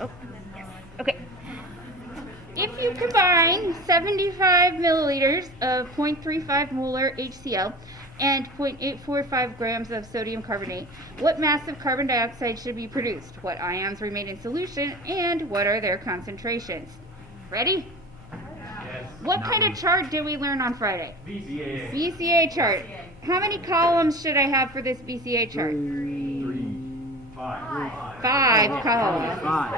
Oh, yes. Okay. If you combine 75 milliliters of 0.35 molar HCl and 0.845 grams of sodium carbonate, what mass of carbon dioxide should be produced? What ions remain in solution, and what are their concentrations? Ready? Yes. What kind of chart did we learn on Friday? BCA. BCA chart. How many columns should I have for this BCA chart? 5 columns. 5.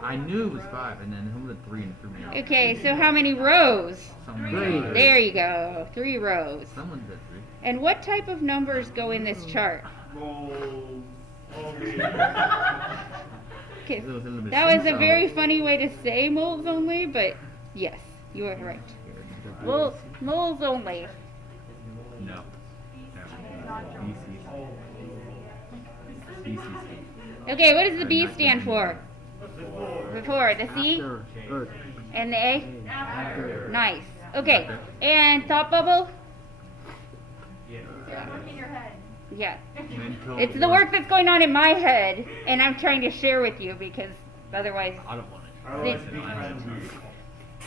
I knew it was 5, and then who the 3 and threw me off. Okay, so how many rows? Someone 3. said There you go. 3 rows. Someone said 3. And what type of numbers go in this chart? Okay, that was a very funny way to say moles only, but yes, you are right. Moles only. No. Okay, what does the B stand for? Before. The C? After. Earth. And the A? After. Nice. Okay, and thought bubble? Yeah. It's the work that's going on in my head, and I'm trying to share with you because otherwise. I don't want it.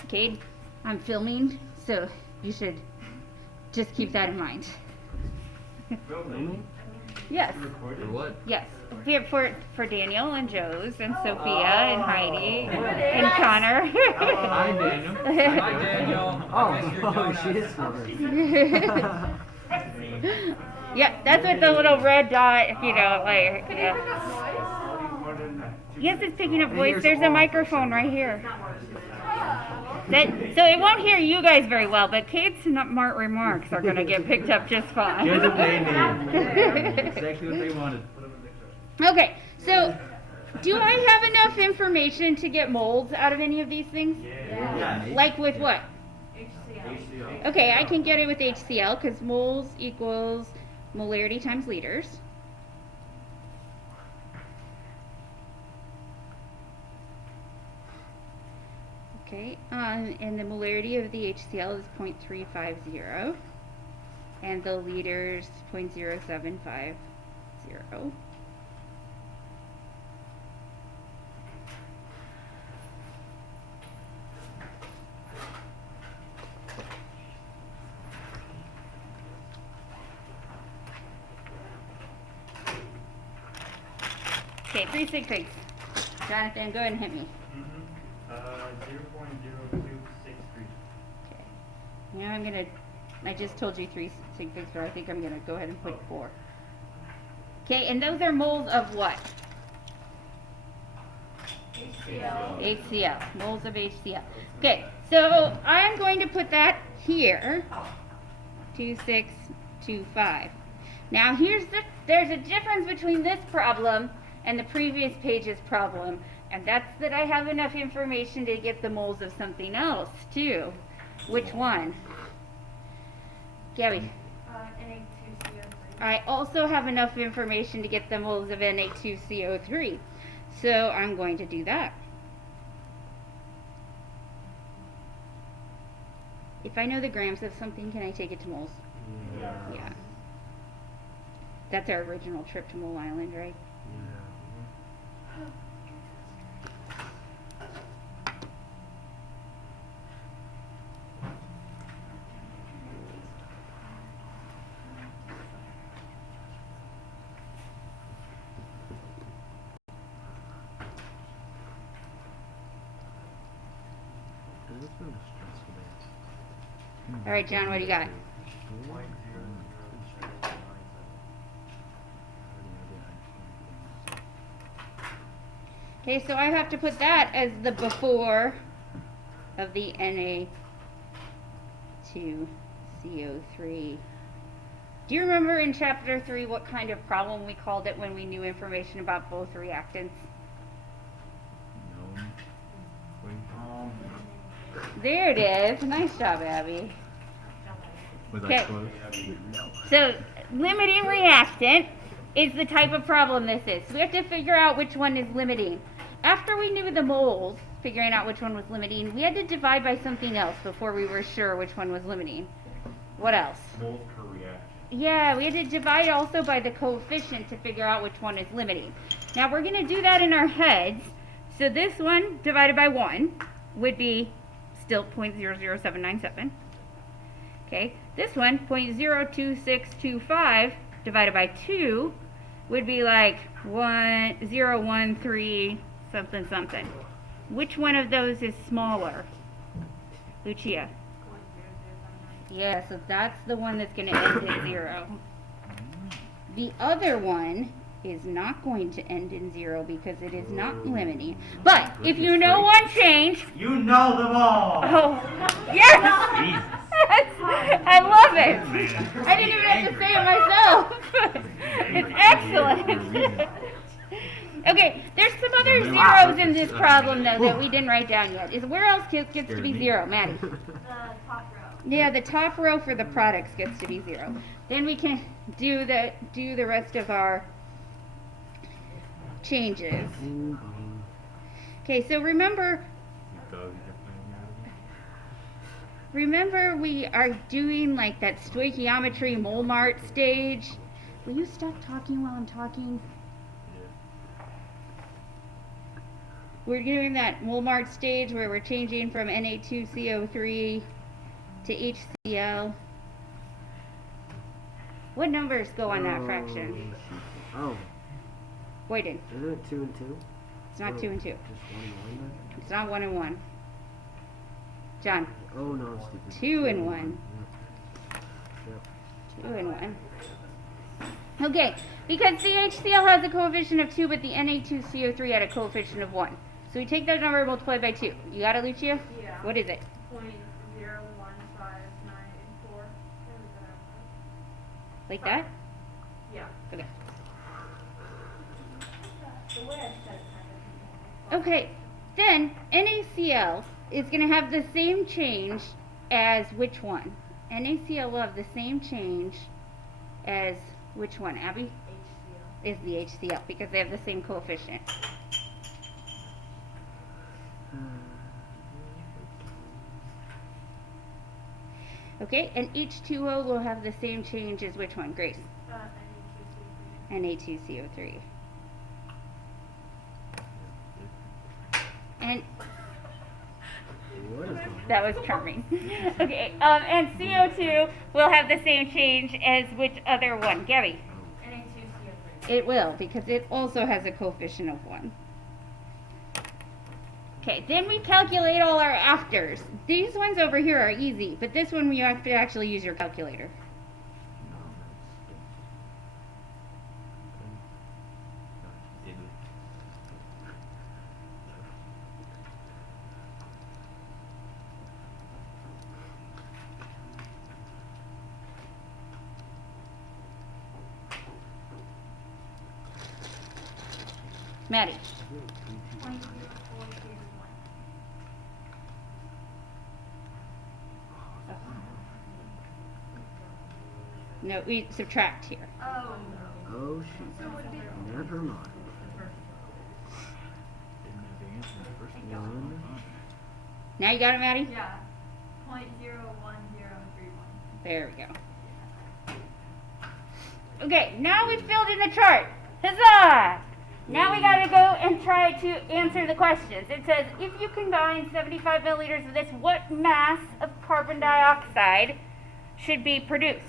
Cade, I'm filming, so you should just keep that in mind. Yes. For what? Yes. For Daniel and Joe's and Sophia and Heidi and Connor. Hi, Daniel. Hi, Daniel. Oh, she is silver. Yeah, that's with the little red dot, you know, like. Yeah. Yes, it's picking up voice. There's a microphone right here. So it won't hear you guys very well, but Kate's smart remarks are going to get picked up just fine. Just what they need. Exactly what they wanted. Okay, so do I have enough information to get molds out of any of these things? Yeah. Like with what? Okay, I can get it with HCl because moles equals molarity times liters. Okay, and the molarity of the HCl is 0.350, and the liters 0.0750. Okay, 366. Jonathan, go ahead and hit me. 0.0263. Okay. Now I just told you 366, but I think I'm gonna go ahead and put 4. Okay, and those are moles of what? HCl. Moles of HCl. Okay, so I'm going to put that here. 2625. Now there's a difference between this problem and the previous page's problem, and that's that I have enough information to get the moles of something else too. Which one? Gabby. Na2CO3. I also have enough information to get the moles of Na2CO3, so I'm going to do that. If I know the grams of something, can I take it to moles? Yeah. That's our original trip to Mole Island, right? All right, John, what do you got? Okay, so I have to put that as the before of the Na2CO3. Do you remember in chapter 3 what kind of problem we called it when we knew information about both reactants? There it is. Nice job, Abby. Was Okay. I close? So, limiting reactant is the type of problem this is. So we have to figure out which one is limiting. After we knew the moles, figuring out which one was limiting, we had to divide by something else before we were sure which one was limiting. What else? Moles per reaction. Yeah, we had to divide also by the coefficient to figure out which one is limiting. Now we're going to do that in our heads. So this one divided by 1 would be still 0.00797. Okay, this one, 0.02625 divided by 2 would be like 1.013 something something. Which one of those is smaller? Lucia? Yeah, so that's the one that's going to end in 0. The other one is not going to end in 0 because it is not limiting. But if you know one change, You know them all. oh, yes! Jesus. I love it. I didn't even have to say it myself. It's excellent. Okay, there's some other zeros in this problem though that we didn't write down yet. Is where else gets to be 0, Maddie? The top row. Yeah, the top row for the products gets to be 0. Then we can do the rest of our changes. Okay, so remember we are doing like that stoichiometry mole-mart stage. Will you stop talking while I'm talking? We're doing that mole-mart stage where we're changing from Na2CO3 to HCl. What numbers go on that fraction? Oh, Boyden. isn't it 2 and 2? It's not 2 and 2. Just 1 and 1 then? It's not 1 and 1. John. Oh no, I'm stupid. 2 and 1. Yep. 2 and 1. Okay, because the HCl has a coefficient of 2, but the Na2CO3 had a coefficient of 1. So we take that number and multiply by 2. You got it, Lucia? Yeah. What is it? 0.01594. Like that? Yeah. Okay. The way I said it kind of. Okay, then NaCl is going to have the same change as which one? NaCl will have the same change as which one, Abby? HCl. Is the HCl because they have the same coefficient. Okay, and H2O will have the same change as which one, Grace? Na2CO3. And What is going that was charming. Okay, and CO2 will have the same change as which other one? Gabby? Na2CO3. It will, because it also has a coefficient of 1. Okay, then we calculate all our afters. These ones over here are easy, but this one you have to actually use your calculator. Maddie? 0.0431. No, we subtract here. Oh. Oh shoot. Never mind. 1. Now you got it, Maddie? Yeah. 0.01031. There we go. Okay, now we've filled in the chart. Huzzah! Now we gotta go and try to answer the questions. It says, if you combine 75 milliliters of this, what mass of carbon dioxide should be produced?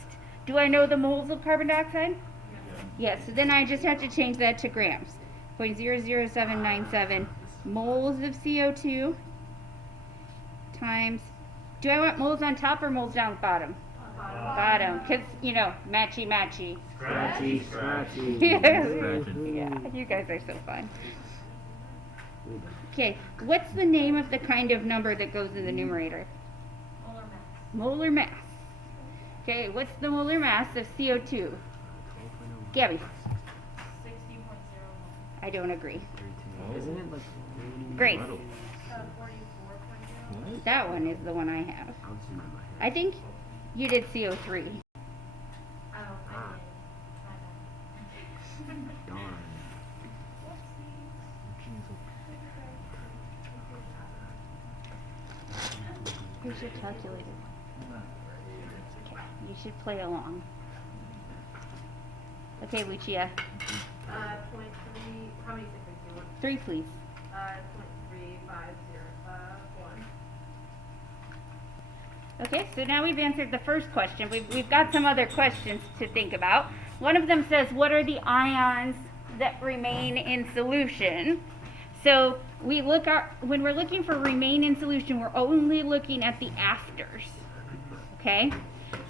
Do I know the moles of carbon dioxide? Yes, so then I just have to change that to grams. 0.00797 moles of CO2 times, do I want moles on top or moles down bottom? Bottom, because, you know, matchy. Scratchy, scratchy. Yeah, you guys are so fun. Okay, what's the name of the kind of number that goes in the numerator? Molar mass. Molar mass. Okay, what's the molar mass of CO2? Gabby? 60.01. I don't agree. Isn't it like Grace? 44.01. That one is the one I have. I'll just remember my head. I think you did CO3. Oh, I did. My bad. Darn. Here's your calculator. Okay, you should play along. Okay, Lucia. 0.0 point three, how many citrus do you want? 3, please. 0.3501. Okay, so now we've answered the first question. We've got some other questions to think about. One of them says, what are the ions that remain in solution? So when we're looking for remain in solution, we're only looking at the afters. Okay?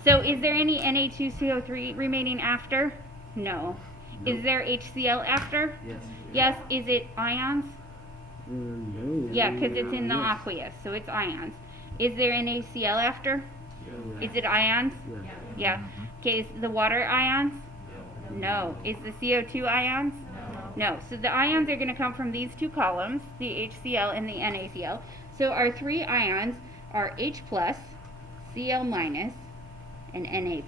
So is there any Na2CO3 remaining after? No. Is there HCl after? Yes. Yes. Is it ions? No. Yeah, because it's in the Yes. aqueous, so it's ions. Is there NaCl after? Yeah. Is it ions? Yeah. Yeah. Okay, is the water ions? No. Is the CO2 ions? No. So the ions are going to come from these two columns, the HCl and the NaCl. So our three ions are H+, Cl-, and Na+.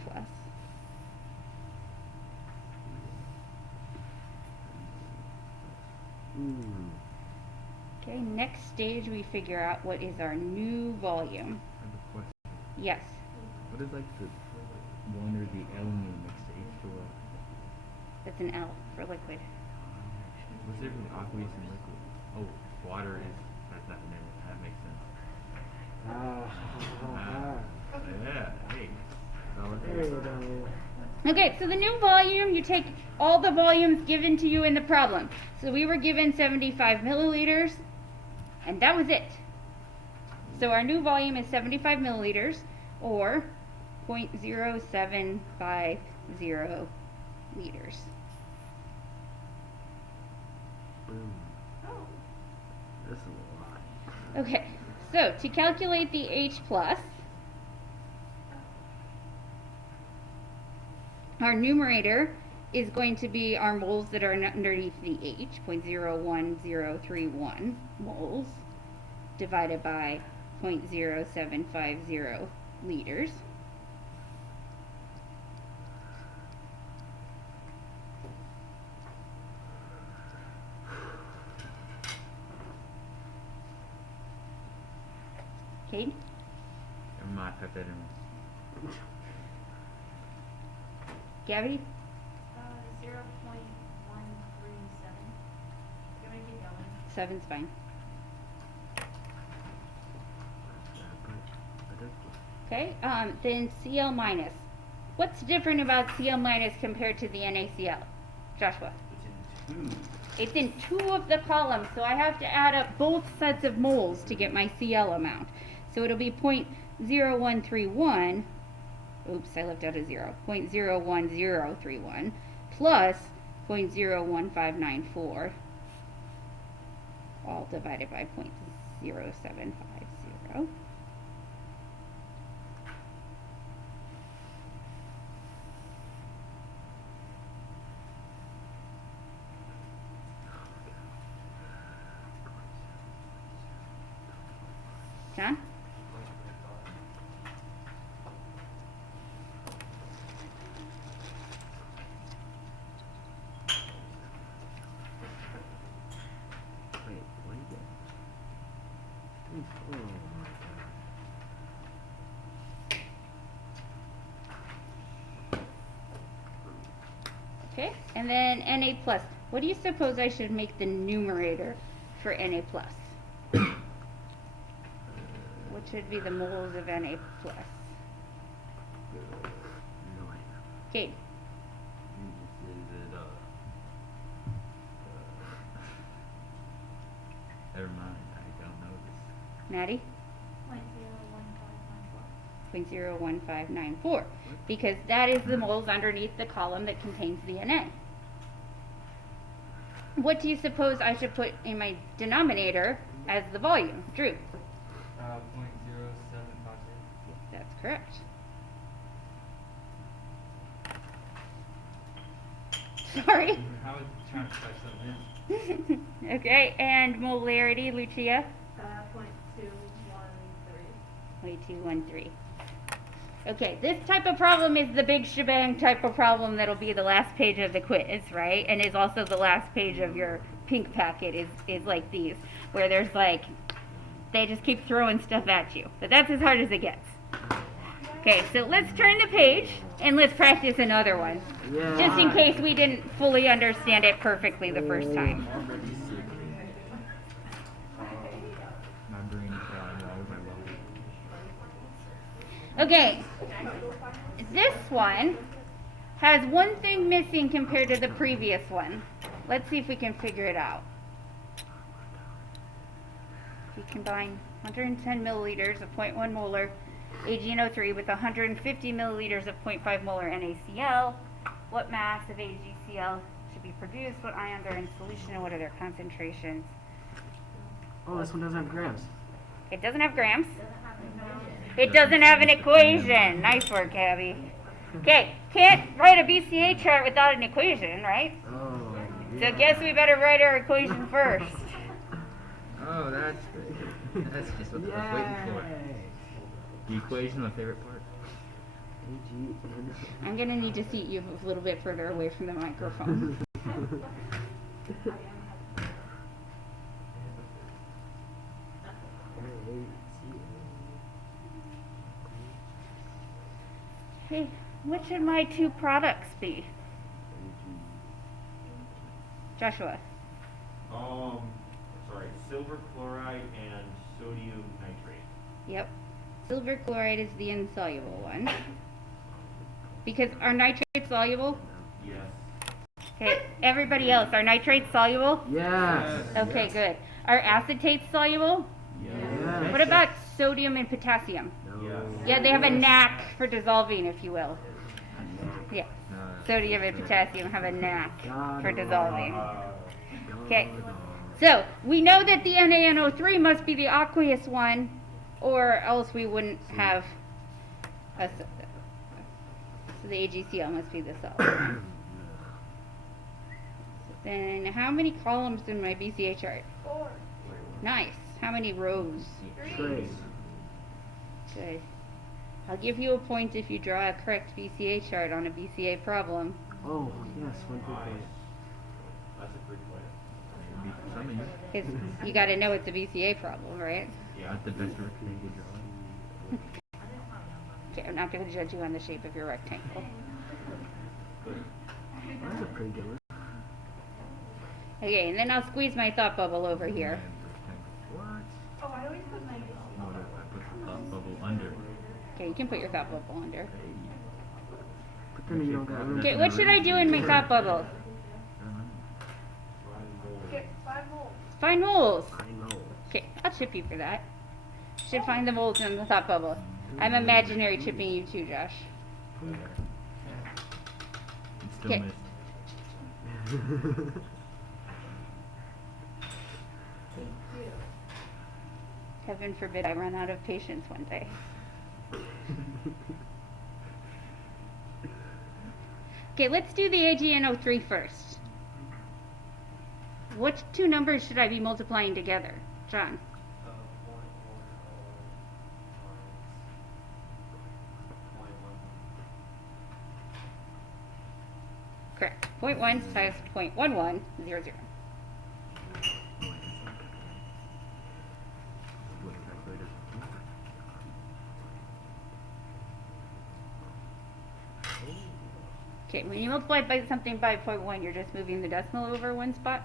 Mm. Okay, next stage we figure out what is our new volume. I have a question. Yes. What is like the one or the L when you mix the H2O? That's an L for liquid. What's the difference between aqueous and liquid? Oh, water is that makes sense. Yeah, hey. There you go. Okay, so the new volume, you take all the volumes given to you in the problem. So we were given 75 milliliters, and that was it. So our new volume is 75 milliliters, or 0.0750 liters. Boom. This is a lot. Okay, so to calculate the H+, our numerator is going to be our moles that are underneath the H, 0.01031 moles, divided by 0.0750 liters. Okay, Never mind, type that in. Gabby? 0.137. You want me to keep going? 7's fine. Okay, then Cl-. What's different about Cl- compared to the NaCl? Joshua? It's in two of the columns, so I have to add up both sets of moles to get my Cl amount. So it'll be 0.0131, oops, I left out a 0, 0.01031 plus 0.01594, all divided by 0.0750. John? Wait, what is it? Oh my god. Okay, and then Na+. What do you suppose I should make the numerator for Na+? What should be the moles of Na+? No idea. Okay, Is it never mind, I don't know this. Maddie? 0.01594. 0.01594, because that is the moles underneath the column that contains the Na. What do you suppose I should put in my denominator as the volume? Drew? 0.0750. That's correct. Sorry. I was trying to type something in. Okay, and molarity, Lucia? 0.213. 0.213. Okay, this type of problem is the big shebang type of problem that'll be the last page of the quiz, right? And is also the last page of your pink packet is like these, where there's like, they just keep throwing stuff at you. But that's as hard as it gets. Okay, so let's turn the page and let's practice another one. Yeah. Just in case we didn't fully understand it perfectly the first time. Already sick. My brain is flying all over my body. Okay, this one has one thing missing compared to the previous one. Let's see if we can figure it out. If you combine 110 milliliters of 0.1 molar AgNO3 with 150 milliliters of 0.5 molar NaCl, what mass of AgCl should be produced? What ions are in solution and what are their concentrations? Oh, this one doesn't have grams. It doesn't have grams. It doesn't have an equation. Nice work, Abby. Okay, can't write a BCA chart without an equation, right? Oh. So guess we better write our equation first. Oh, that's just what I was waiting for. The equation, my favorite part. AgN. I'm gonna need to seat you a little bit further away from the microphone. Hey, what should my two products be? Joshua. Sorry, silver chloride and sodium nitrate. Yep. Silver chloride is the insoluble one. Because are nitrates soluble? Yes. Okay, everybody else, are nitrates soluble? Yes. Okay, good. Are acetates soluble? Yes. What about sodium and potassium? Yes. Yeah, they have a knack for dissolving, if you will. Yeah, No, sodium and potassium have a knack for dissolving. Uh, Okay, so we know that the NaNO3 must be the aqueous one, or else we wouldn't have a, so the AgCl must be the solid one. Then how many columns in my BCA chart? 4. Nice. How many rows? 3. Trace. Good. I'll give you a point if you draw a correct BCA chart on a BCA problem. Oh, yes, 1 good nice. point. That's a pretty way. should be for some of you. Because you got to know it's a BCA problem, right? Yeah. Not the best rectangle drawing. Okay, I'm not going to judge you on the shape of your rectangle. That's a pretty good one. Okay, and then I'll squeeze my thought bubble over here. What? Oh, I always put my No, no, I put the thought bubble under. Okay, you can put your thought bubble under. But then you don't got room. Okay, what should I do in my thought bubble? get 5 moles. Find moles. I know. Okay, I'll chip you for that. Should find the moles in the thought bubble. I'm imaginary chipping you too, Josh. It's still Okay. missed. Heaven forbid I run out of patience one day. Okay, let's do the AgNO3 first. What two numbers should I be multiplying together? John? Correct. 0.1 times 0.1100. Okay, when you multiply by something by 0.1, you're just moving the decimal over one spot.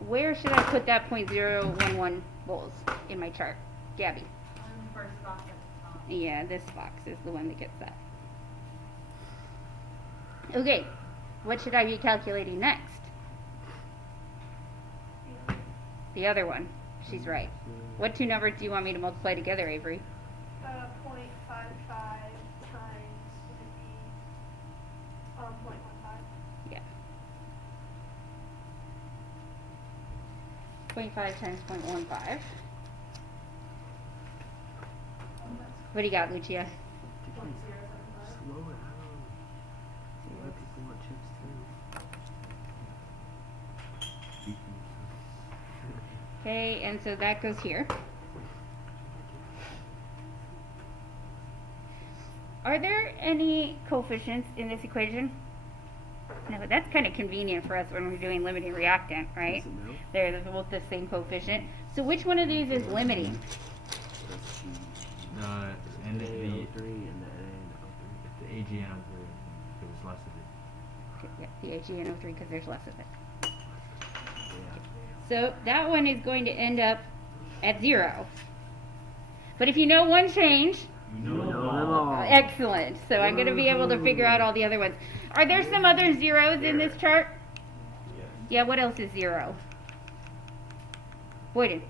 Where should I put that 0.011 moles in my chart? Gabby? On the first box at the top. Yeah, this box is the one that gets that. Okay, what should I be calculating next? The other one. She's right. What two numbers do you want me to multiply together, Avery? 0.55 times 0.15. Yeah. 0.5 times 0.15. What do you got, Lucia? Slow it down. A lot of people want chips too. Okay, and so that goes here. Are there any coefficients in this equation? No, but that's kind of convenient for us when we're doing limiting reactant, right? Is it no? They're both the same coefficient. So which one of these is limiting? Uh, And the NaO3 and the NaO3. if the AgNO3, there was less of it. Okay, yeah, the AgNO3 because there's less of it. Yeah. So that one is going to end up at 0. But if you know one change, You You know know them them all. all. excellent. So I'm going to be able to figure out all the other ones. Are there some other zeros in this chart? Yes. Yeah, what else is 0? Boyden.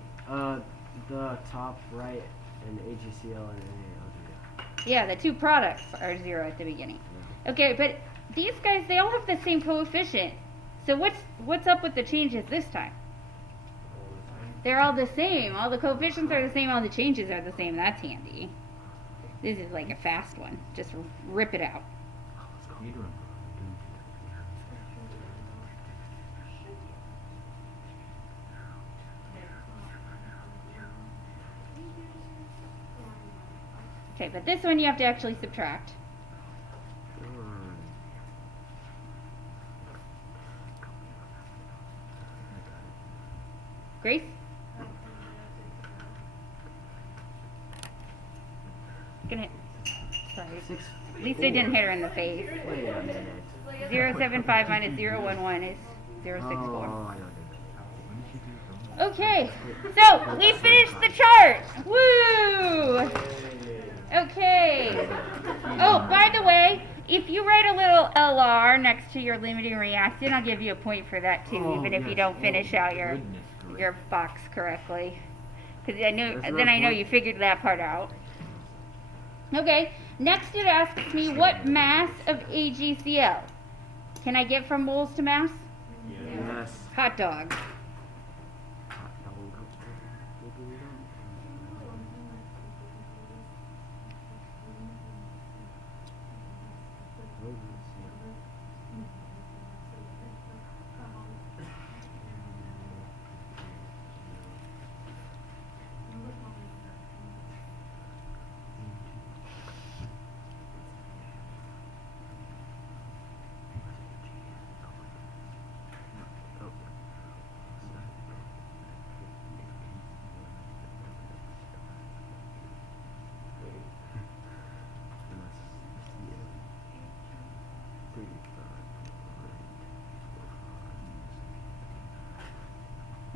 The top right and AgCl and NaO3. Yeah, the two products are 0 at the beginning. Okay, but these guys, they all have the same coefficient. So what's up with the changes this time? They're all the same. All the coefficients are the same. All the changes are the same. That's handy. This is like a fast one. Just rip it out. Speed run. Okay, but this one you have to actually subtract. Grace? Gonna. Sorry. At least I didn't hit her in the face. Wait a minute. 075 minus 011 is 064. Oh, I know. Okay, so we finished the chart. Woo! Okay. Oh, by the way, if you write a little LR next to your limiting reactant, I'll give you a point for that too, Oh, even if you yes. don't finish out your Goodness gracious. your box correctly. Because I know, That's then I know right. you figured that part out. Okay, next it asks me what mass of AgCl can I get from moles to mass? Yes. Hot dog.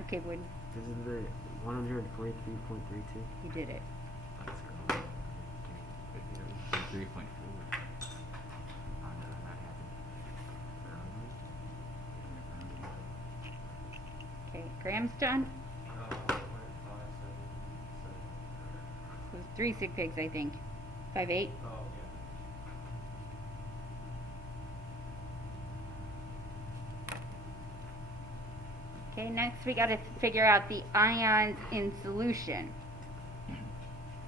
Okay, Boyd, This is the 143.32. you did it. Let's go. 3.4. Okay, Graham's done. So it's 3 sig pigs, I think. 5'8". Okay, next we got to figure out the ions in solution.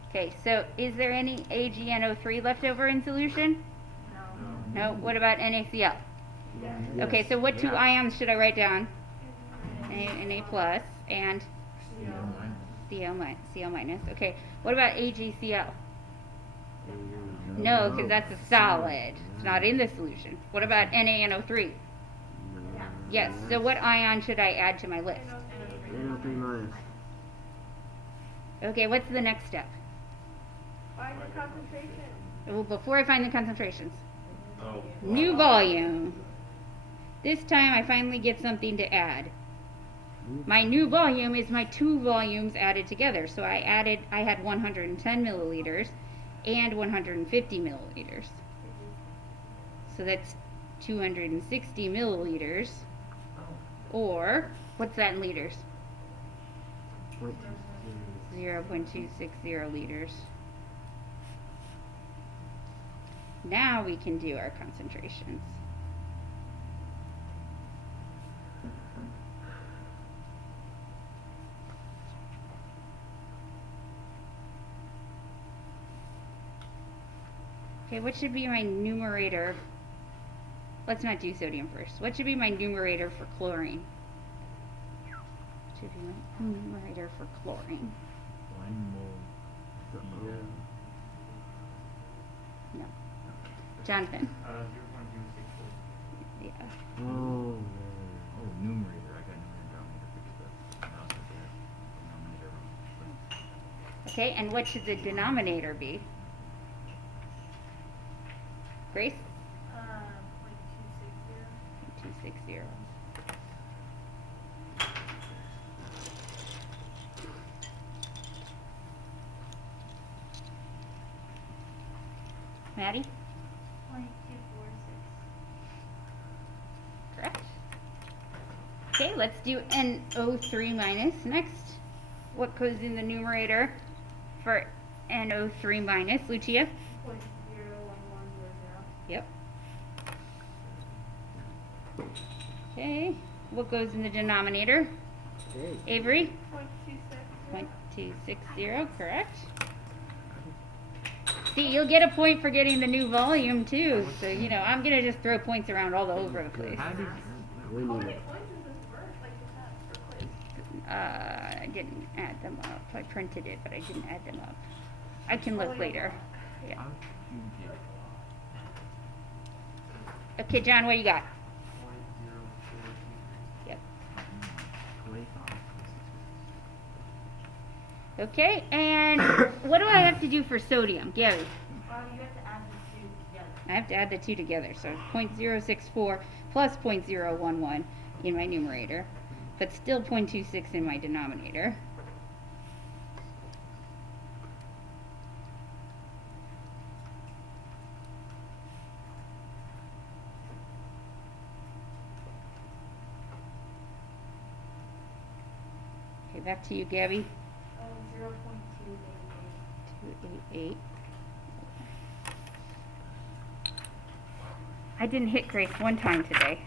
Okay, so is there any AgNO3 left over in solution? No. What about NaCl? Okay, so what two Yeah. ions should I write down? Na plus and Cl minus. Okay, what about AgCl? No, because that's a solid. It's not in the solution. What about NaNO3? Yes, so what ion should I add to my list? NaO3 minus. Okay, what's the next step? Find the concentration. Well, before I find the concentrations. Oh. New volume. This time I finally get something to add. My new volume is my 2 volumes added together. So I had 110 milliliters and 150 milliliters. So that's 260 milliliters. Or, what's that in liters? 0.260 liters. Now we can do our concentrations. Okay, what should be my numerator? Let's not do sodium first. What should be my numerator for chlorine? Should be my numerator for chlorine. 1 mole. No. Jonathan. 0.064. Yeah. Oh, Oh, numerator. I got numerator fixed up. Now it's okay. Denominator. Okay, and what should the denominator be? Grace? 0.260. 260. Maddie? 0.246. Correct. Okay, let's do NO3 minus next. What goes in the numerator for NO3 minus? Lucia? 0.01100. Yep. Okay, what goes in the denominator? Hey. Avery? 0.260. 0.260, correct. See, you'll get a point for getting the new volume too. So, you know, I'm going to just throw points around all over the place. How did We How need many it. points is this first, like the test or quiz? I didn't add them up. I printed it, but I didn't add them up. I can look later. Yeah. how did you get? Okay, John, what you got? 0.0423. Yep. 25. Okay, and what do I have to do for sodium? Gary? You have to add the two together. I have to add the two together, so 0.064 plus 0.011 in my numerator, but still 0.26 in my denominator. Okay, back to you, Gabby. 0.288. 288. I didn't hit Grace one time today.